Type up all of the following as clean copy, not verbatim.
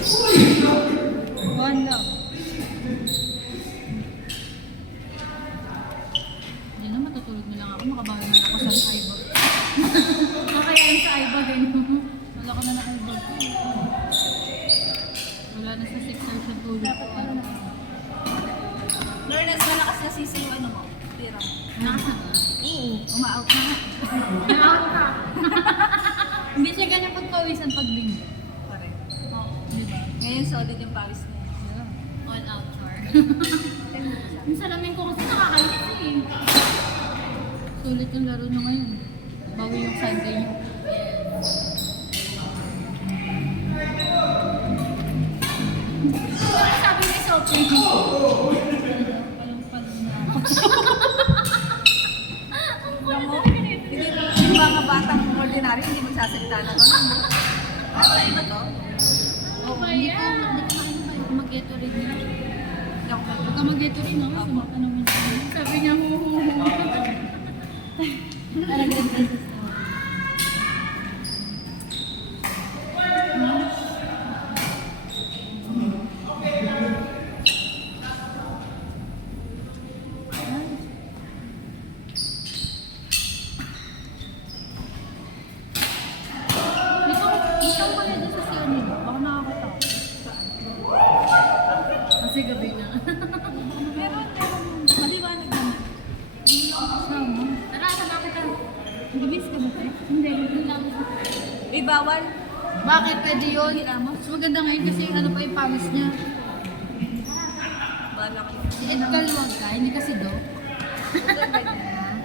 One lang. Hindi na, matutulog na lang ako. Makabahan na ako sa ibag. Nakaya sa ibag eh. Wala ka na naka-ibag. Wala na sa 6 hours na tulog. Lawrence, malakas na sisi yung ano mo. Tira mo. Nakasa na? Oo. Uma-out na nga. Na-out ka. Hindi siya ganyan pagpawisan pag linggo. Pare. Oo. Diba? Ngayon solid yung pawis na yun. Yeah. All out char. Yung salamin ko kasi nakakalis eh. Sulit yung laro na ngayon. Bawi yung Sunday nyo. Ano sabi ni Sophie? Palong-palong na ako. Ang kulit na ganito. Hindi yung mga batang ordinary, hindi magsasalita na gano'n. Ano iba to? Oh, hindi ko mag-Gatorade niya. Hindi ako Huwag ka mag-Gatorade, no? Sumatanong mo siya. Sabi niya, huhuhu. Parang ganyan. Isang pala doon sa siya nila. Baka nakakatawa. Kasi gabi na. Meron. Maliwanag naman. Sama. Tara, sama kita. Gibis ka ba tayo? Hindi, hindi lang. May bawal. Bakit pwede yun? Mas maganda ngayon kasi ano pa yung pawis niya. Bala ko. Si Edgar wag ka, hindi kasi do. Ganyan.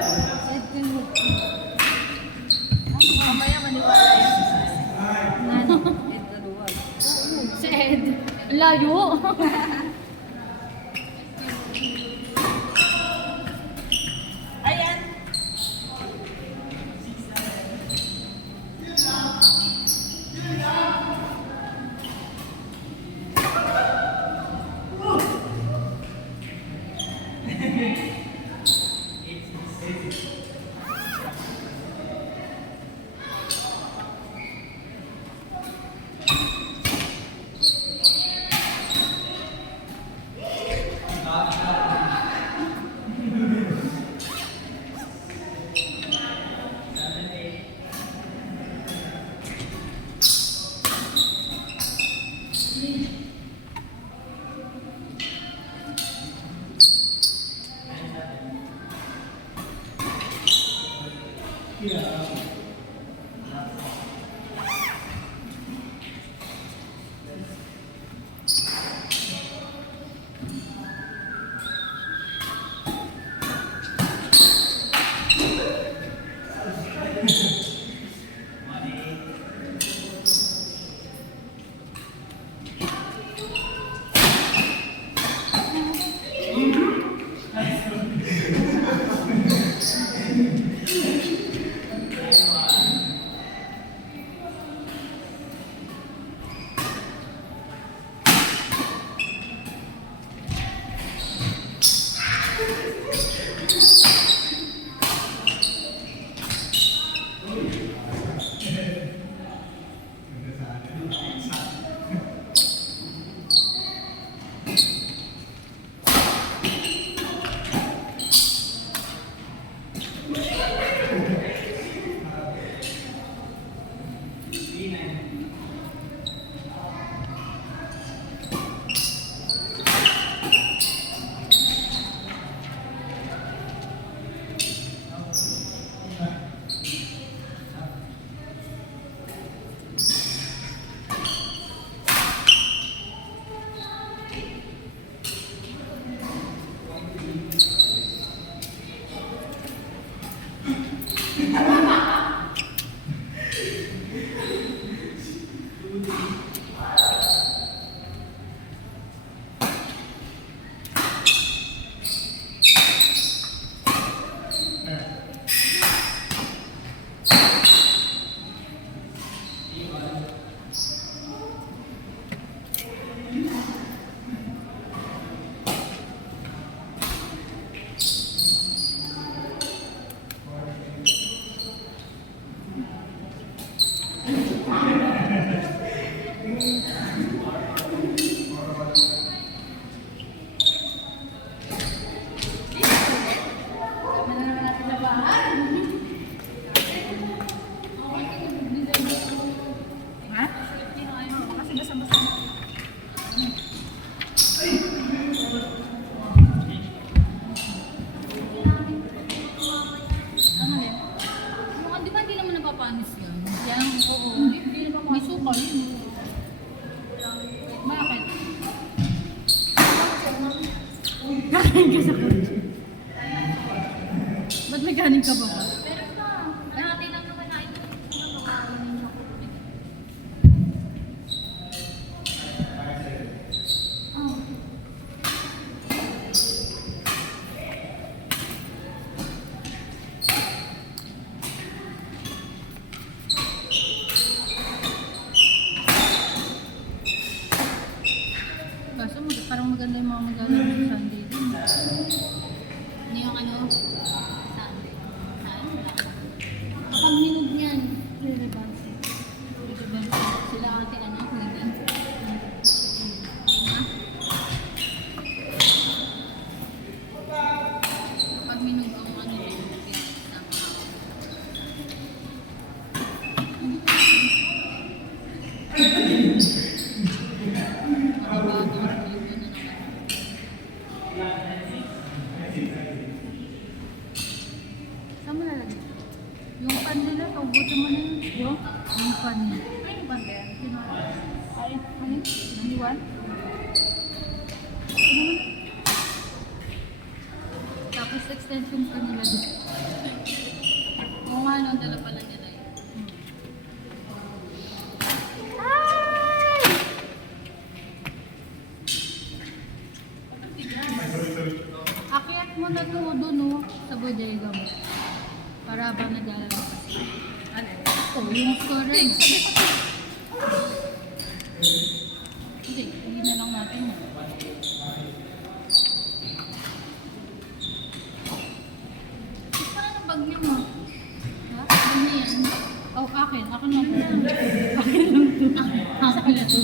Si Edgar wag ka. Mamaya maniwala yan. Ano? Ed Galuwag. Si Ed. Ang layo. Ayan. matamis yun. Yan, oo. May suka yun. Bakit? Kain ka sa kotse. Ba't may kanin ka ba? Meron pa. Dati lang naman na ito. Kaso parang maganda yung mga maglalaro sa Sunday din. Ano yung ano? Sunday. Kapag hinog niyan, re-rebanse. Sila ate ano, Queenie. Kapag hinog ang ano rin, saan mo lalagay? Yung pan nila, taubutin mo na yun. Yung pan niya. Ay, yung pan ba yan? Ay, ano? Iwan? Tapos extension pa nila dito. Oo nga, no, dala pala nila yun. Akyat mo na to doon, no, sa bodega mo. Para ba naglalabas? Ano? Oh, yung storage. Hindi, hindi na lang natin yun. Parang ang bagyo mo. Ha? Bagyo yan. Oh, akin. Akin lang po. Akin lang to. Akin lang to.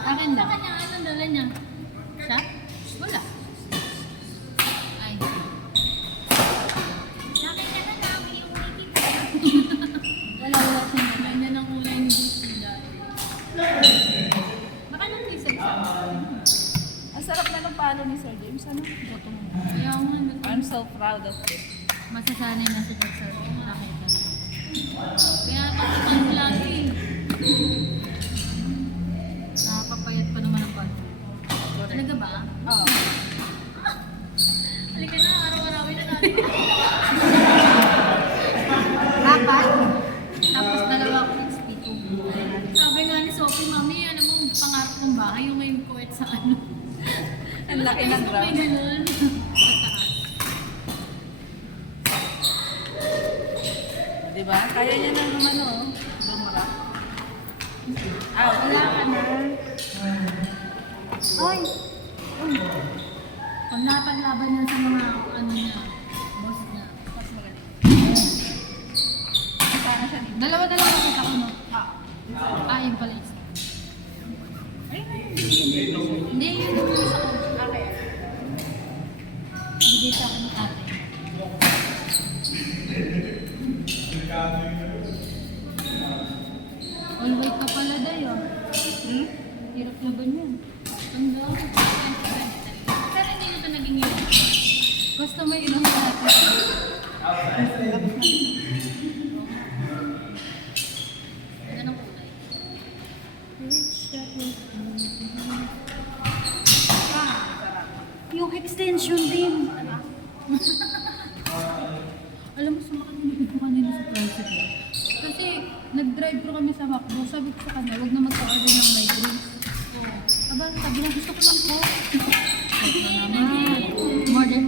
Akin lang. Sa kanya, anong dala niya? Siya? Wala. Ay. Akin ka na lang. Yung wala siya na. Kanya ng kulay ni Gucci dahil. Baka nang kisag siya. Ang sarap na ng palo ni Sir James. Ano? Boto mo. Kaya ako nga. I'm so proud of it. Masasanay na si Sir. Nakita niya. Kaya pagkakan mo lagi. Nakapapayat pa naman ang palo. Talaga ba? Oo. Halika na, araw-arawin na natin. Apat? Tapos dalawa ko 62. Sabi nga ni Sophie, Mami, ano mo, pangarap kong bahay, yung may kuwet sa ano. Ang laki ng May ground. ganun. Diba? Kaya niya na naman, oh. Dumara. Ow. Wala ka na. Ay! Uy! Pag napaglaban niya sa mga ano niya, boss niya. Mas magaling. Sana siya dito. Dalawa nakita ko, no? Yun pala isa. Ay, Hindi, yun yung isa ko. okay. Bigay sa akin ni ate. All white pa pala dayo. Hmm? Hirap laban yun. Tanda. Pero hindi na ito naging yun. Customer yun sa atin. Ganda ng kulay. Yung extension din. Alam mo, sumakit yung bibig ko kanina sa tricycle. Kasi nag-drive ko kami sa McDo. Sabi ko sa kanya, huwag na magka-order ng my drinks. Aba, sabi lang, gusto ko lang po. Huwag na naman. Order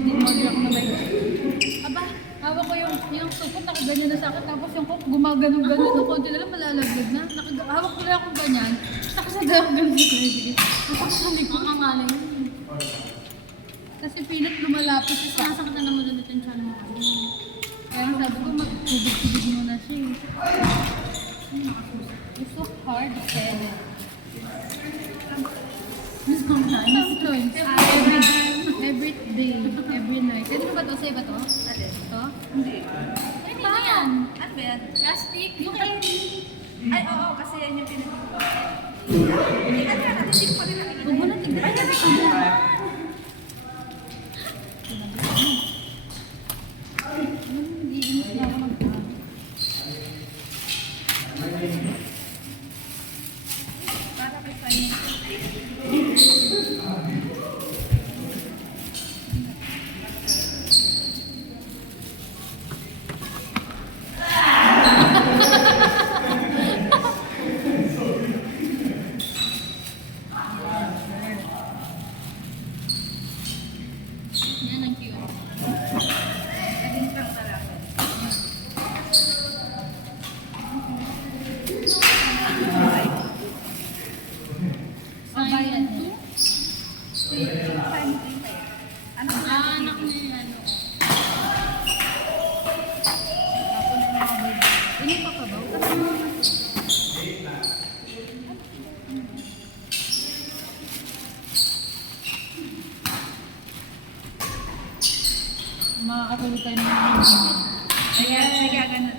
ako na may drinks. Aba, hawak ko yung supot, nakaganyan na sa akin. Tapos yung coke, gumaganon-ganon. Yung konti na lang, malalaglag na. Hawak ko lang akong ganyan. Nakasada ako ganun sa tricycle. Nakasali ko. Ang angalay yun. Kasi pilit lumalapit. Tapos nasakit na naman ulit yung tiyan mo. Kaya sabi ko, magtubig-tubig muna siya eh. It's so hard to say it. Sometimes. Every day. Every night. Ito ba to? Sa'yo ba to? Alin? Ito? Hindi. Ay, ba yan? Ano ba yan? Plastic. Yung candy. Ay, oo, kasi yan yung pinag- Hindi ka natin, hindi ko pa rin nakikita. Huwag mo na tignan. Ay, sabi ko na. Hindi inis na ako magkakaroon. anak niya yan. Tapos na mga baby. Ini pa ka ba? Kasama mo ito. Makakatuloy tayo ng mga Kaya ganun